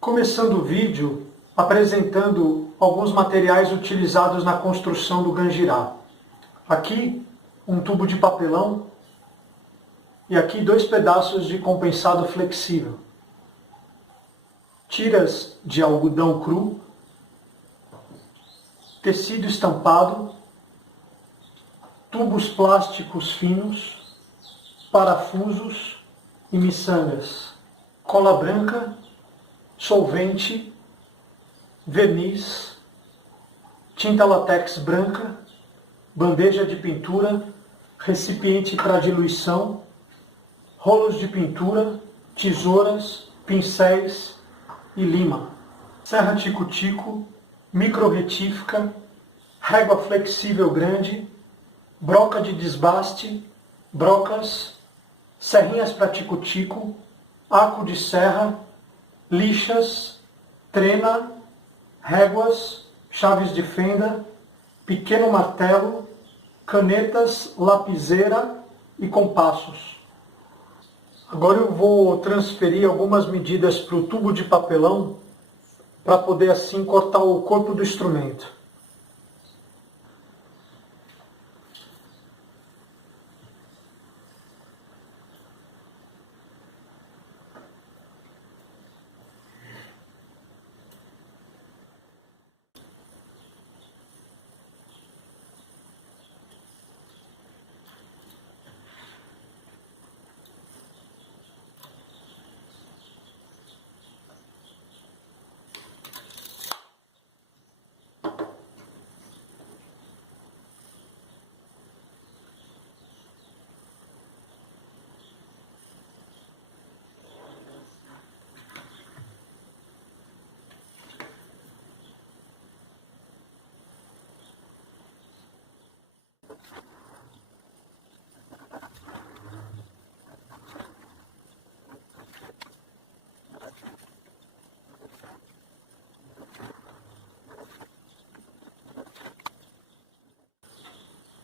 Começando o vídeo apresentando alguns materiais utilizados na construção do Gangirá. Aqui um tubo de papelão e aqui 2 pedaços de compensado flexível. Tiras de algodão cru, tecido estampado, tubos plásticos finos, parafusos e miçangas, cola branca, solvente, verniz, tinta látex branca, bandeja de pintura, recipiente para diluição, rolos de pintura, tesouras, pincéis e lima, serra tico-tico, micro-retífica, régua flexível grande, broca de desbaste, brocas, serrinhas para tico-tico, arco de serra, lixas, trena, réguas, chaves de fenda, pequeno martelo, canetas, lapiseira e compassos. Agora eu vou transferir algumas medidas para o tubo de papelão para poder assim cortar o corpo do instrumento.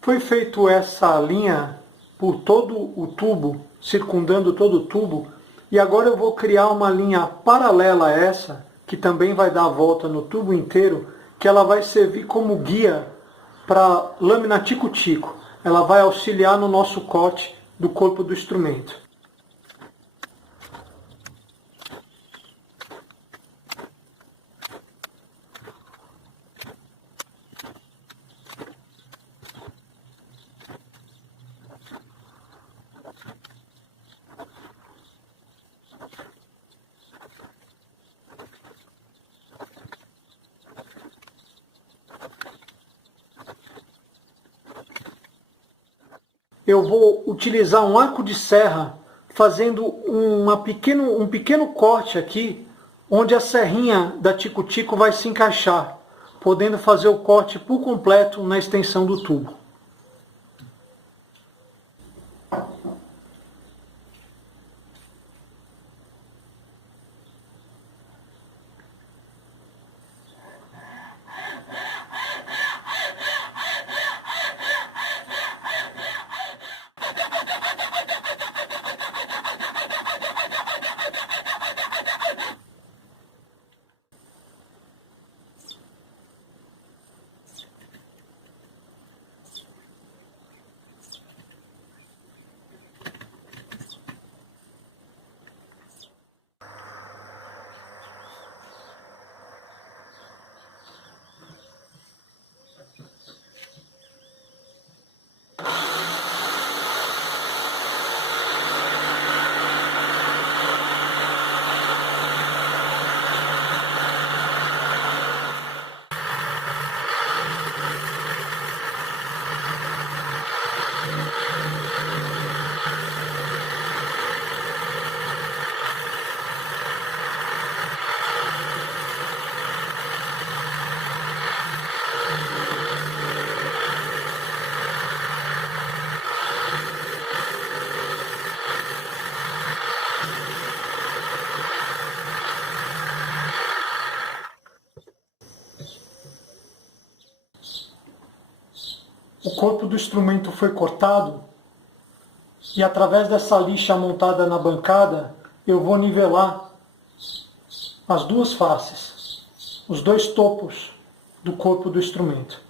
Foi feito essa linha por todo o tubo, circundando todo o tubo, e agora eu vou criar uma linha paralela a essa, que também vai dar a volta no tubo inteiro, que ela vai servir como guia para lâmina tico-tico. Ela vai auxiliar no nosso corte do corpo do instrumento. Eu vou utilizar um arco de serra, fazendo um pequeno corte aqui, onde a serrinha da tico-tico vai se encaixar, podendo fazer o corte por completo na extensão do tubo. O corpo do instrumento foi cortado e através dessa lixa montada na bancada eu vou nivelar as duas faces, os dois topos do corpo do instrumento.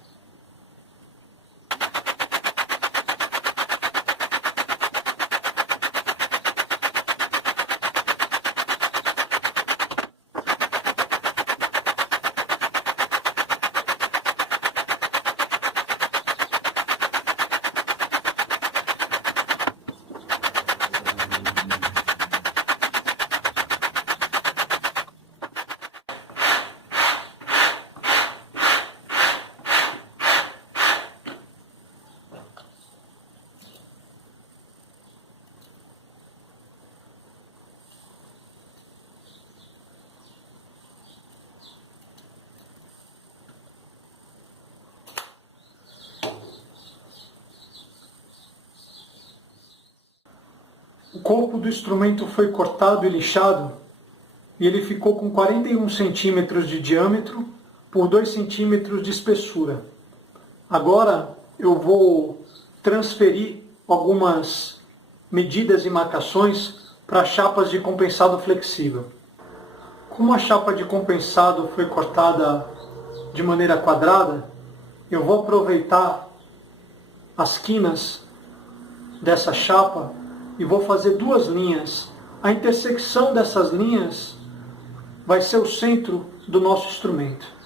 O corpo do instrumento foi cortado e lixado e ele ficou com 41 centímetros de diâmetro por 2 centímetros de espessura. Agora eu vou transferir algumas medidas e marcações para chapas de compensado flexível. Como a chapa de compensado foi cortada de maneira quadrada, eu vou aproveitar as quinas dessa chapa e vou fazer duas linhas. A intersecção dessas linhas vai ser o centro do nosso instrumento.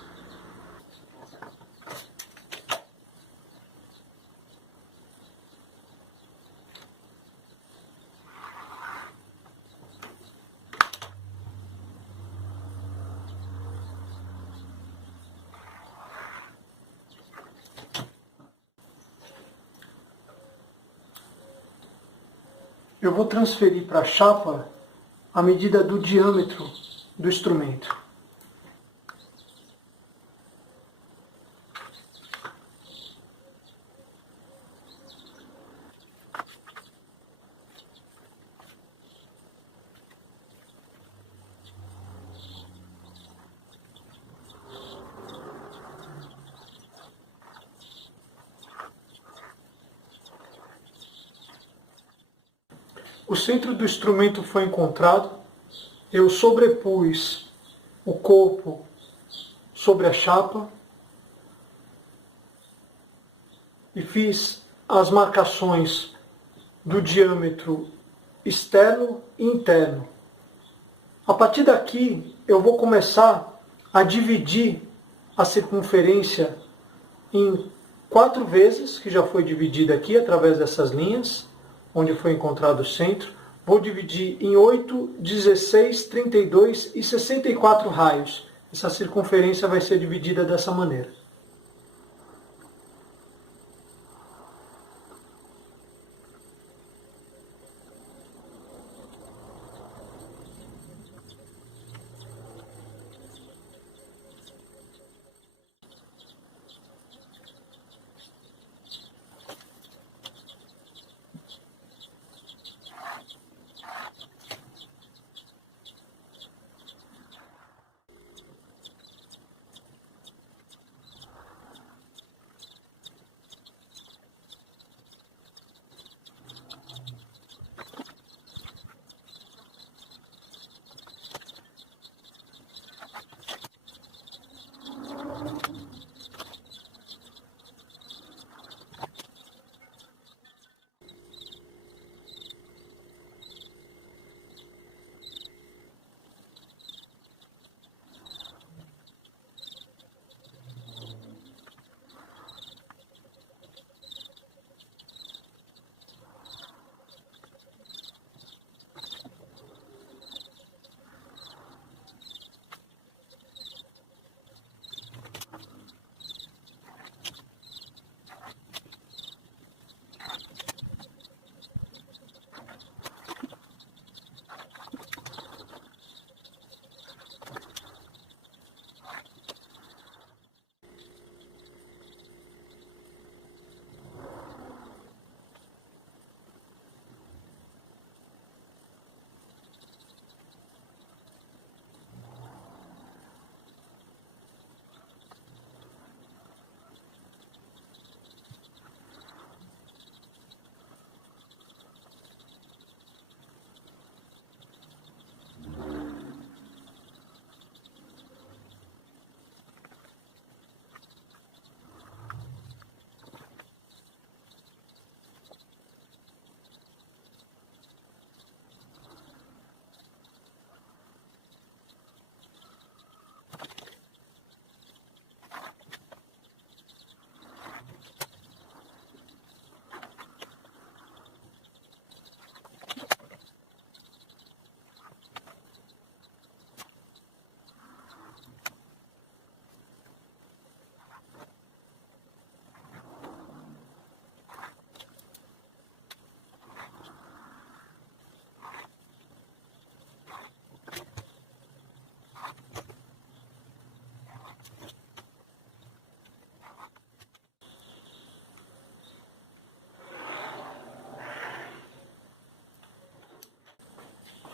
Eu vou transferir para a chapa a medida do diâmetro do instrumento. O centro do instrumento foi encontrado, eu sobrepus o corpo sobre a chapa e fiz as marcações do diâmetro externo e interno. A partir daqui eu vou começar a dividir a circunferência em 4 vezes, que já foi dividida aqui através dessas linhas, onde foi encontrado o centro. Vou dividir em 8, 16, 32 e 64 raios. Essa circunferência vai ser dividida dessa maneira.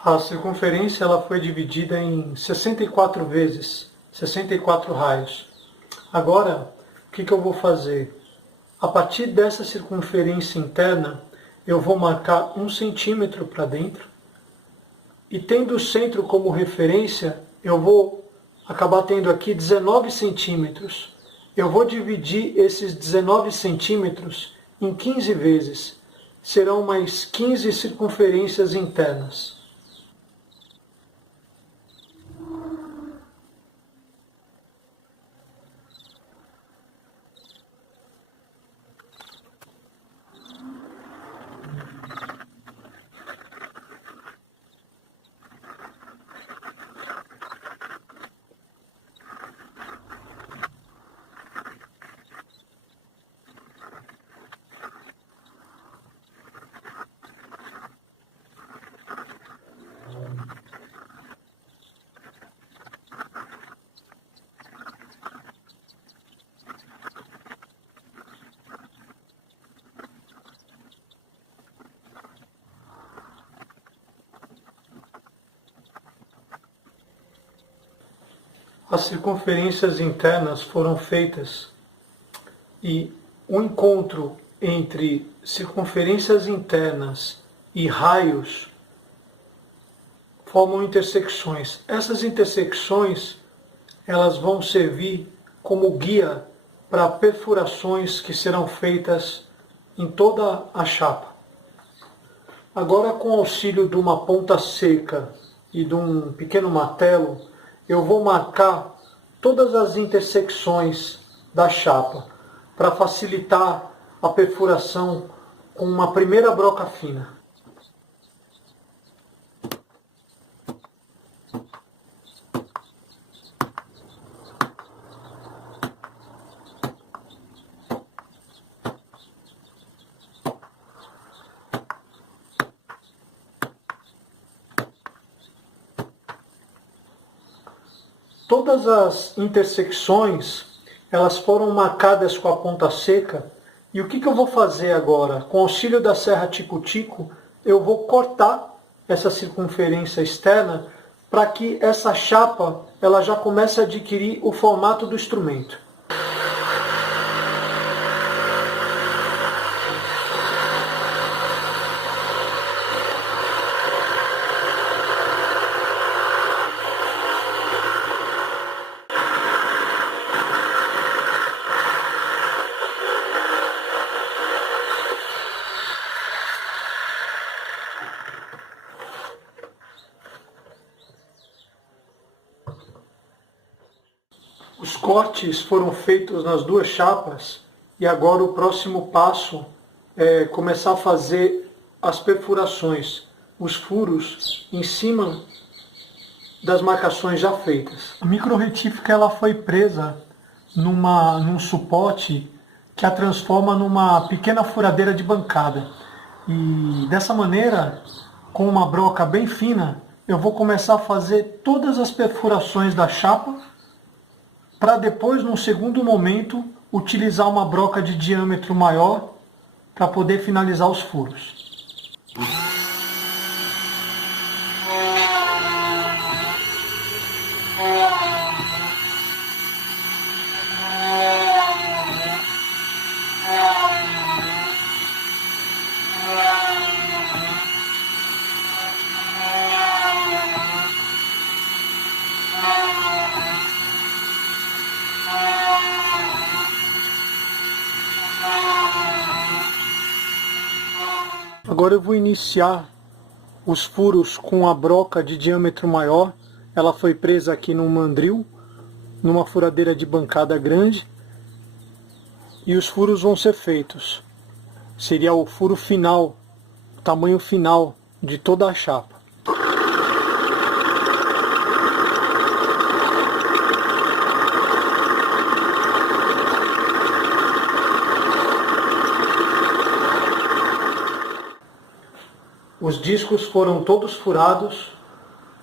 A circunferência ela foi dividida em 64 vezes, 64 raios. Agora, o que eu vou fazer? A partir dessa circunferência interna, eu vou marcar 1 centímetro para dentro. E tendo o centro como referência, eu vou acabar tendo aqui 19 centímetros. Eu vou dividir esses 19 centímetros em 15 vezes. Serão mais 15 circunferências internas. As circunferências internas foram feitas e o encontro entre circunferências internas e raios formam intersecções. Essas intersecções elas vão servir como guia para perfurações que serão feitas em toda a chapa. Agora, com o auxílio de uma ponta seca e de um pequeno martelo, eu vou marcar todas as intersecções da chapa para facilitar a perfuração com uma primeira broca fina. Todas as intersecções, elas foram marcadas com a ponta seca. E o que eu vou fazer agora? Com o auxílio da serra tico-tico, eu vou cortar essa circunferência externa para que essa chapa ela já comece a adquirir o formato do instrumento. Os cortes foram feitos nas duas chapas e agora o próximo passo é começar a fazer as perfurações, os furos em cima das marcações já feitas. A microretífica ela foi presa num suporte que a transforma numa pequena furadeira de bancada. E dessa maneira, com uma broca bem fina, eu vou começar a fazer todas as perfurações da chapa para depois, num segundo momento, utilizar uma broca de diâmetro maior para poder finalizar os furos. Agora eu vou iniciar os furos com a broca de diâmetro maior. Ela foi presa aqui num mandril, numa furadeira de bancada grande. E os furos vão ser feitos. Seria o furo final, o tamanho final de toda a chapa. Os discos foram todos furados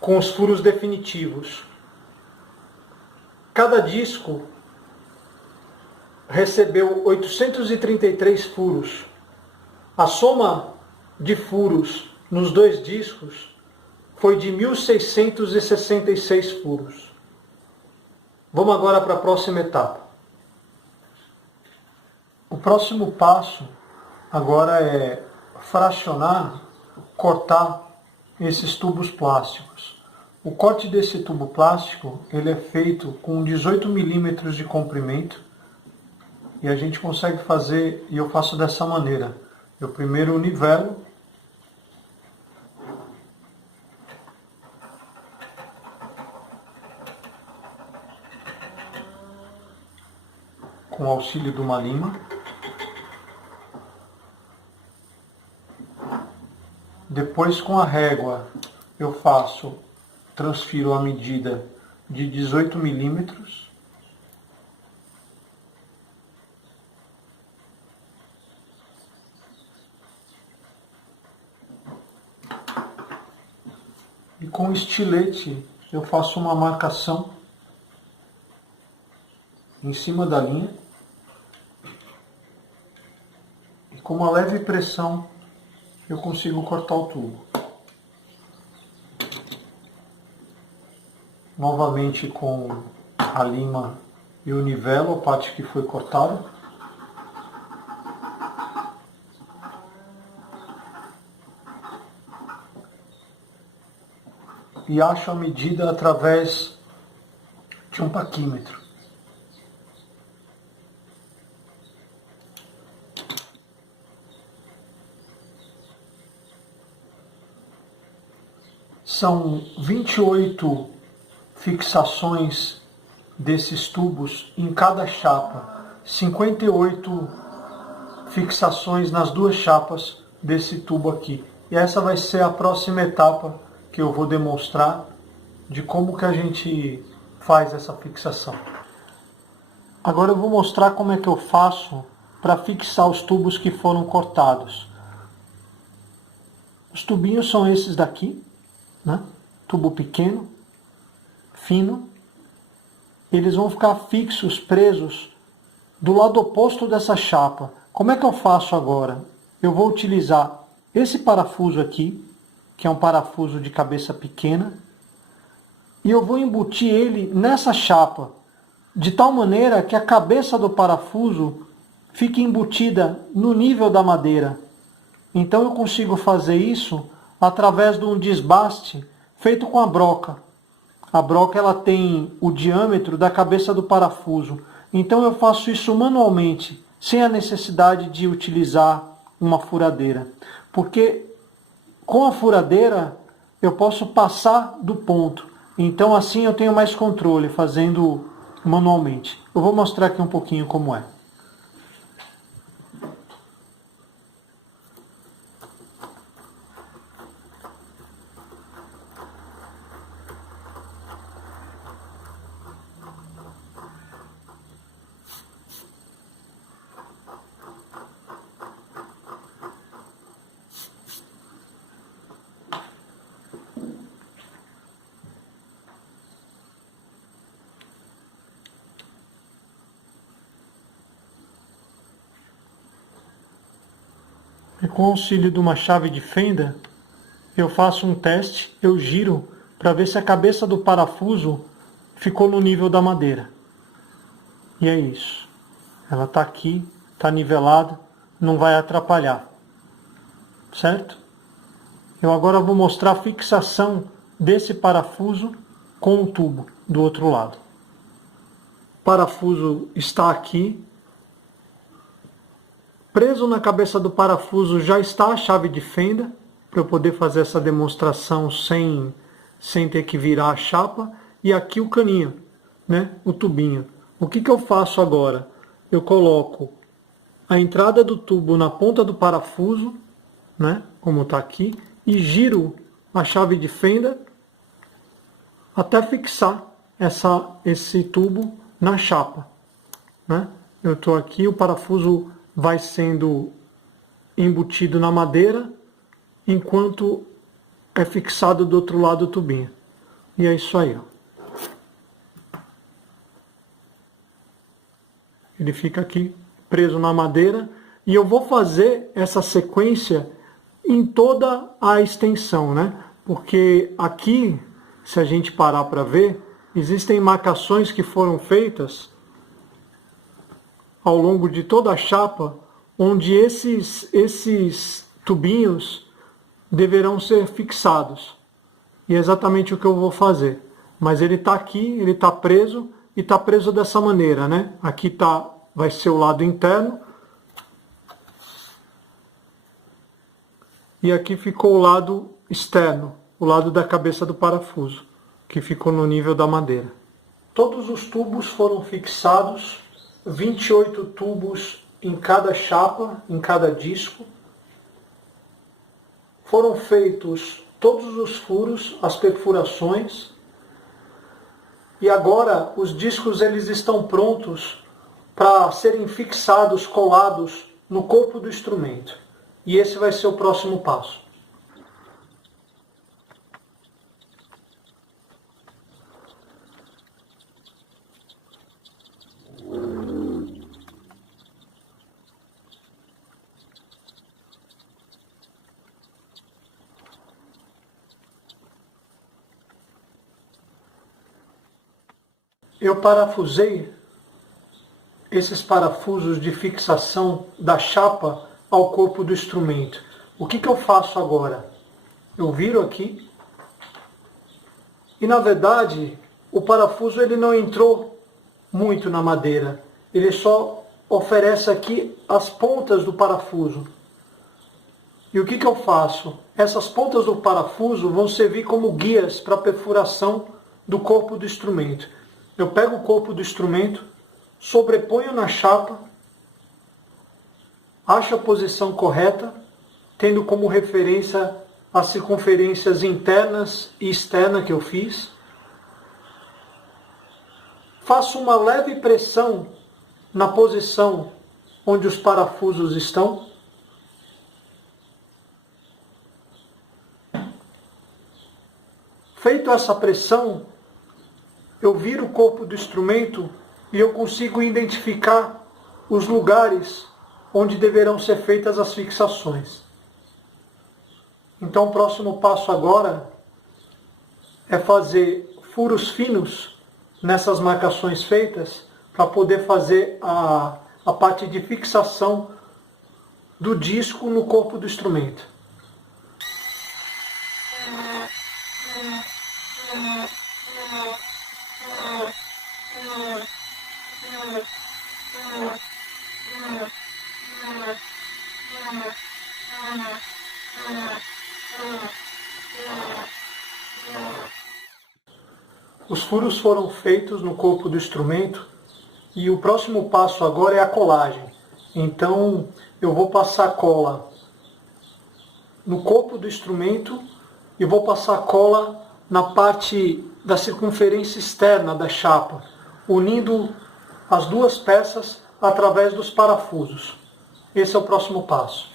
com os furos definitivos. Cada disco recebeu 833 furos. A soma de furos nos dois discos foi de 1.666 furos. Vamos agora para a próxima etapa. O próximo passo agora é fracionar, cortar esses tubos plásticos. O corte desse tubo plástico ele é feito com 18 milímetros de comprimento e a gente consegue fazer, e eu faço dessa maneira. Eu primeiro nivelo, com o auxílio de uma lima. Depois, com a régua, eu transfiro a medida de 18 milímetros. E com o estilete, eu faço uma marcação em cima da linha. E com uma leve pressão, eu consigo cortar o tubo. Novamente com a lima eu nivelo a parte que foi cortada. E acho a medida através de um paquímetro. São 28 fixações desses tubos em cada chapa, 58 fixações nas duas chapas desse tubo aqui. E essa vai ser a próxima etapa que eu vou demonstrar de como que a gente faz essa fixação. Agora eu vou mostrar como é que eu faço para fixar os tubos que foram cortados. Os tubinhos são esses daqui, né? Tubo pequeno, fino. Eles vão ficar fixos, presos do lado oposto dessa chapa. Como é que eu faço agora? Eu vou utilizar esse parafuso aqui, que é um parafuso de cabeça pequena, e eu vou embutir ele nessa chapa, de tal maneira que a cabeça do parafuso fique embutida no nível da madeira. Então eu consigo fazer isso através de um desbaste feito com a broca. A broca ela tem o diâmetro da cabeça do parafuso. Então eu faço isso manualmente, sem a necessidade de utilizar uma furadeira. Porque com a furadeira eu posso passar do ponto. Então assim eu tenho mais controle fazendo manualmente. Eu vou mostrar aqui um pouquinho como é. E com o auxílio de uma chave de fenda, eu faço um teste, eu giro para ver se a cabeça do parafuso ficou no nível da madeira. E é isso. Ela está aqui, está nivelada, não vai atrapalhar. Certo? Eu agora vou mostrar a fixação desse parafuso com o tubo do outro lado. O parafuso está aqui. Preso na cabeça do parafuso já está a chave de fenda, para eu poder fazer essa demonstração sem ter que virar a chapa. E aqui o caninho, né? O tubinho. O que eu faço agora? Eu coloco a entrada do tubo na ponta do parafuso, né? Como está aqui, e giro a chave de fenda até fixar esse tubo na chapa, né? Eu estou aqui, o parafuso vai sendo embutido na madeira, enquanto é fixado do outro lado do tubinho. E é isso aí, ó. Ele fica aqui preso na madeira, e eu vou fazer essa sequência em toda a extensão, né? porque aqui, se a gente parar para ver, existem marcações que foram feitas ao longo de toda a chapa, onde esses tubinhos deverão ser fixados. E é exatamente o que eu vou fazer. Mas ele está aqui, ele está preso, e está preso dessa maneira, né? Aqui vai ser o lado interno. E aqui ficou o lado externo, o lado da cabeça do parafuso, que ficou no nível da madeira. Todos os tubos foram fixados, 28 tubos em cada chapa, em cada disco. Foram feitos todos os furos, as perfurações. E agora os discos eles estão prontos para serem fixados, colados no corpo do instrumento. E esse vai ser o próximo passo. Eu parafusei esses parafusos de fixação da chapa ao corpo do instrumento. O que eu faço agora? Eu viro aqui e, na verdade, o parafuso ele não entrou muito na madeira. Ele só oferece aqui as pontas do parafuso. E o que eu faço? Essas pontas do parafuso vão servir como guias para a perfuração do corpo do instrumento. Eu pego o corpo do instrumento, sobreponho na chapa, acho a posição correta, tendo como referência as circunferências internas e externas que eu fiz. Faço uma leve pressão na posição onde os parafusos estão. Feito essa pressão, eu viro o corpo do instrumento e eu consigo identificar os lugares onde deverão ser feitas as fixações. Então o próximo passo agora é fazer furos finos nessas marcações feitas para poder fazer a parte de fixação do disco no corpo do instrumento. Os furos foram feitos no corpo do instrumento e o próximo passo agora é a colagem. Então eu vou passar cola no corpo do instrumento e vou passar cola na parte da circunferência externa da chapa, unindo as duas peças através dos parafusos. Esse é o próximo passo.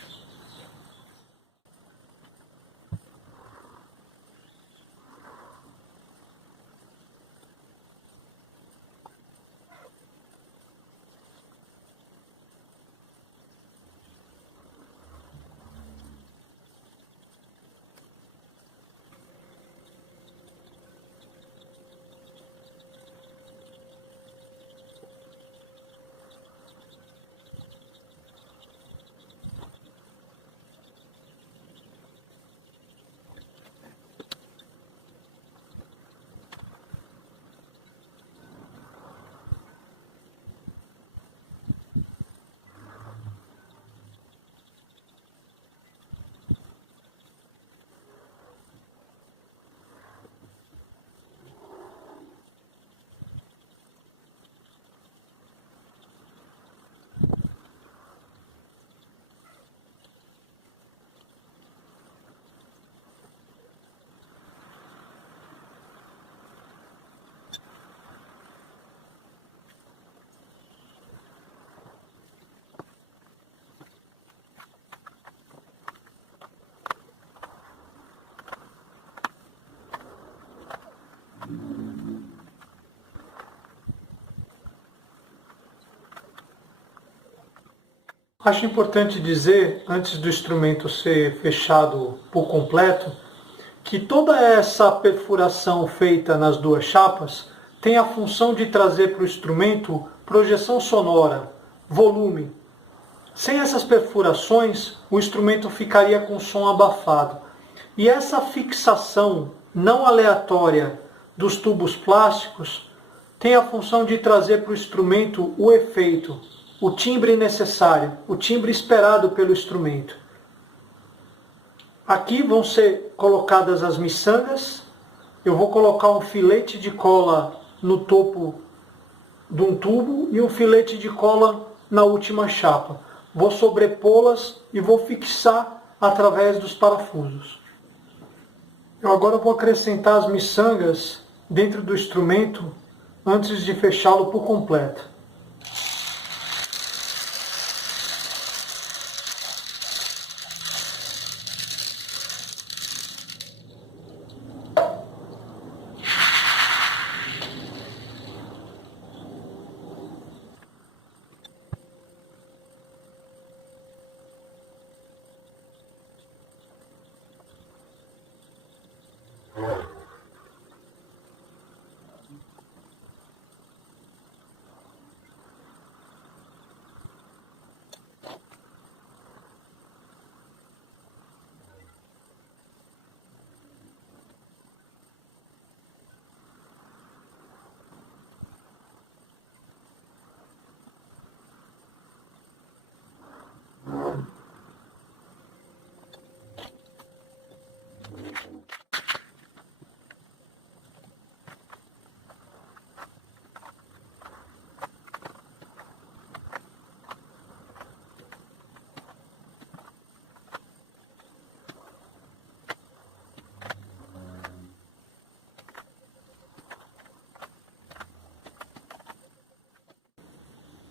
Acho importante dizer, antes do instrumento ser fechado por completo, que toda essa perfuração feita nas duas chapas tem a função de trazer para o instrumento projeção sonora, volume. Sem essas perfurações, o instrumento ficaria com som abafado. E essa fixação não aleatória dos tubos plásticos tem a função de trazer para o instrumento o efeito, o timbre necessário, o timbre esperado pelo instrumento. Aqui vão ser colocadas as miçangas. Eu vou colocar um filete de cola no topo de um tubo e um filete de cola na última chapa. Vou sobrepô-las e vou fixar através dos parafusos. Eu agora vou acrescentar as miçangas dentro do instrumento antes de fechá-lo por completo.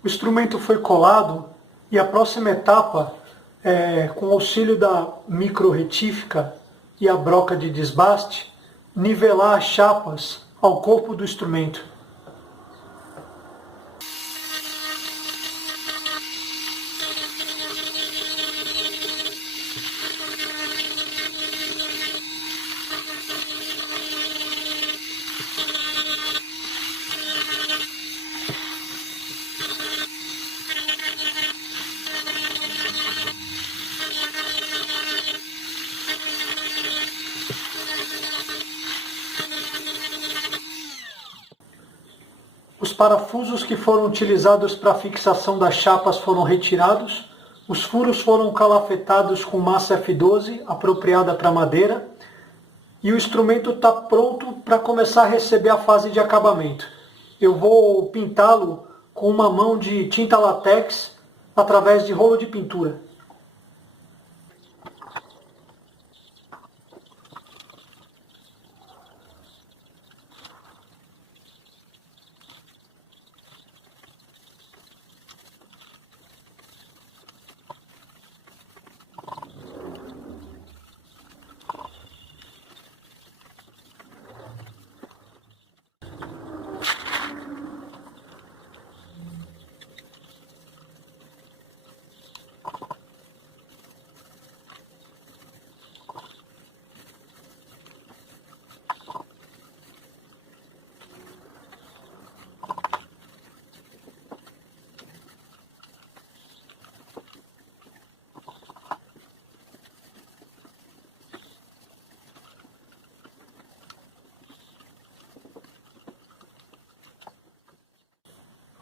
O instrumento foi colado e a próxima etapa é, com o auxílio da micro-retífica e a broca de desbaste, nivelar as chapas ao corpo do instrumento. Os parafusos que foram utilizados para a fixação das chapas foram retirados, os furos foram calafetados com massa F12 apropriada para madeira e o instrumento está pronto para começar a receber a fase de acabamento. Eu vou pintá-lo com uma mão de tinta látex através de rolo de pintura.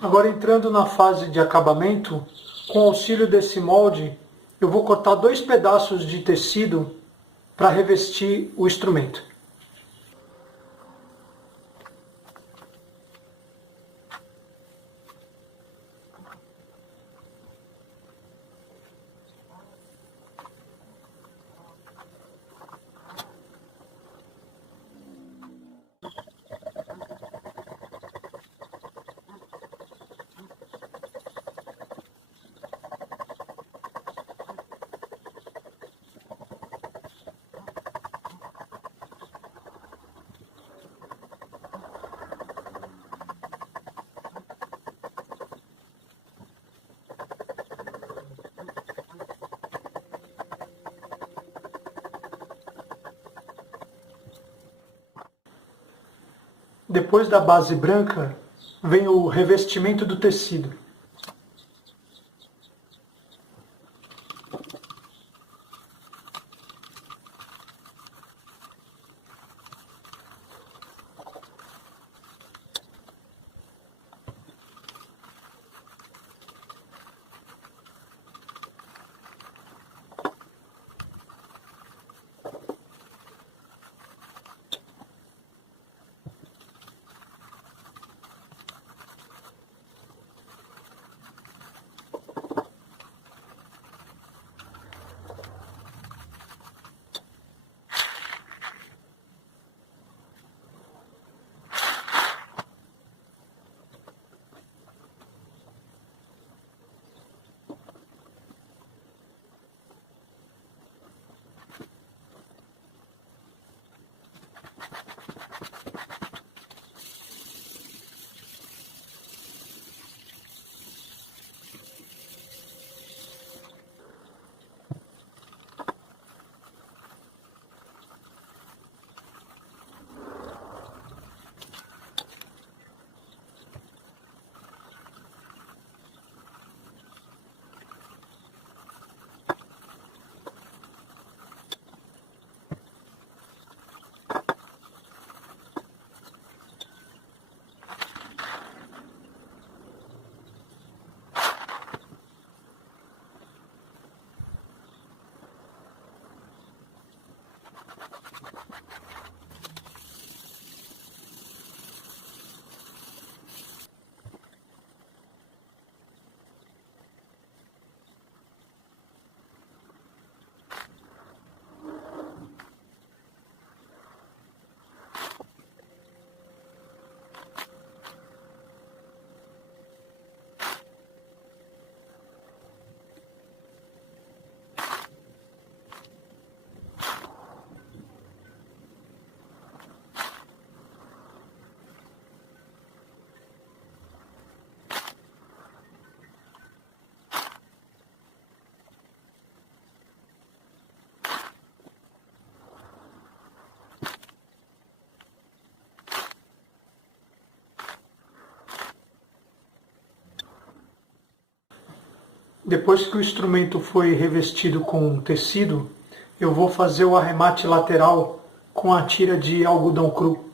Agora entrando na fase de acabamento, com o auxílio desse molde, eu vou cortar 2 pedaços de tecido para revestir o instrumento. Depois da base branca, vem o revestimento do tecido. Depois que o instrumento foi revestido com tecido, eu vou fazer o arremate lateral com a tira de algodão cru.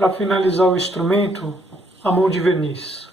Para finalizar o instrumento, a mão de verniz.